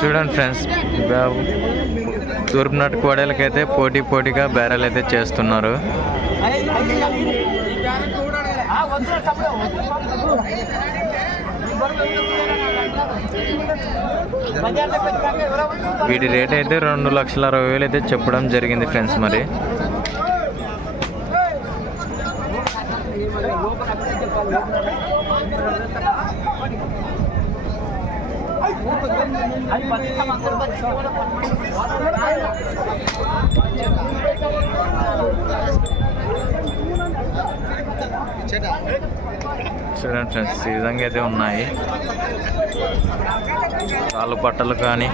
చూడండి ఫ్రెండ్స్ తూర్పు నాటు కోడలకైతే పోటీ పోటీగా బేరాలు అయితే చేస్తున్నారు. వీటి రేట్ అయితే రెండు లక్షల అరవై వేలు అయితే చెప్పడం జరిగింది ఫ్రెండ్స్ మరి. చూడండి ఫ్రెండ్స్ ఈ విధంగా అయితే ఉన్నాయి. కాళ్ళు పట్టలు కానీ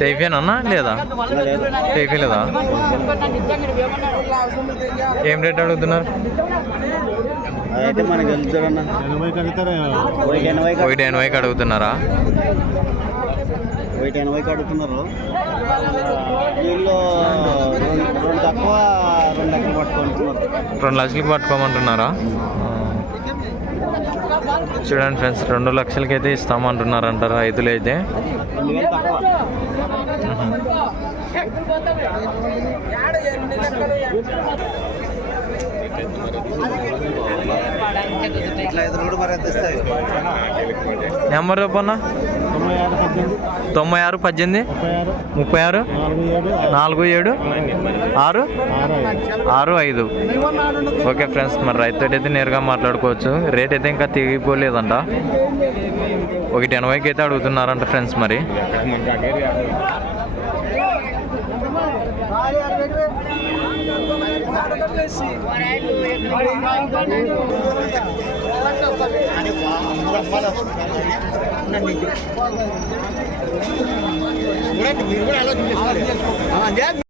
తెయిపోయానన్నా లేదా? తెయిపోయలేదా ఏం రేట్ అడుగుతున్నారు? ఒకటి ఎనభై ఒకటి ఎనభైకి అడుగుతున్నారా? ఒకటి ఎనభైకి అడుగుతున్నారు. వీళ్ళు రెండు తక్కువ రెండు లక్షలు పట్టుకుంటున్నారు రెండు లక్షలకి పట్టుకోమంటున్నారా? చూడండి ఫ్రెండ్స్ రెండు లక్షలకైతే అయితే ఇస్తామంటున్నారంట రైతులు అయితే రెండు వేలు తక్కువ ఇట్లా ఐదు కూడా మరి ఎంత ఇస్తాయి నెంబర్ చెప్పన్నా? తొంభై ఆరు పద్దెనిమిది? ముప్పై ఆరు? నాలుగు ఏడు? ఆరు? ఆరు ఐదు. ఓకే ఫ్రెండ్స్ మరి రైతు అయితే నేరుగా మాట్లాడుకోవచ్చు. రేట్ అయితే ఇంకా తెగిపోలేదంట. ఒకటి ఎనభైకి అయితే అడుగుతున్నారంట ఫ్రెండ్స్ మరి. కూడా ఆలోచించాలి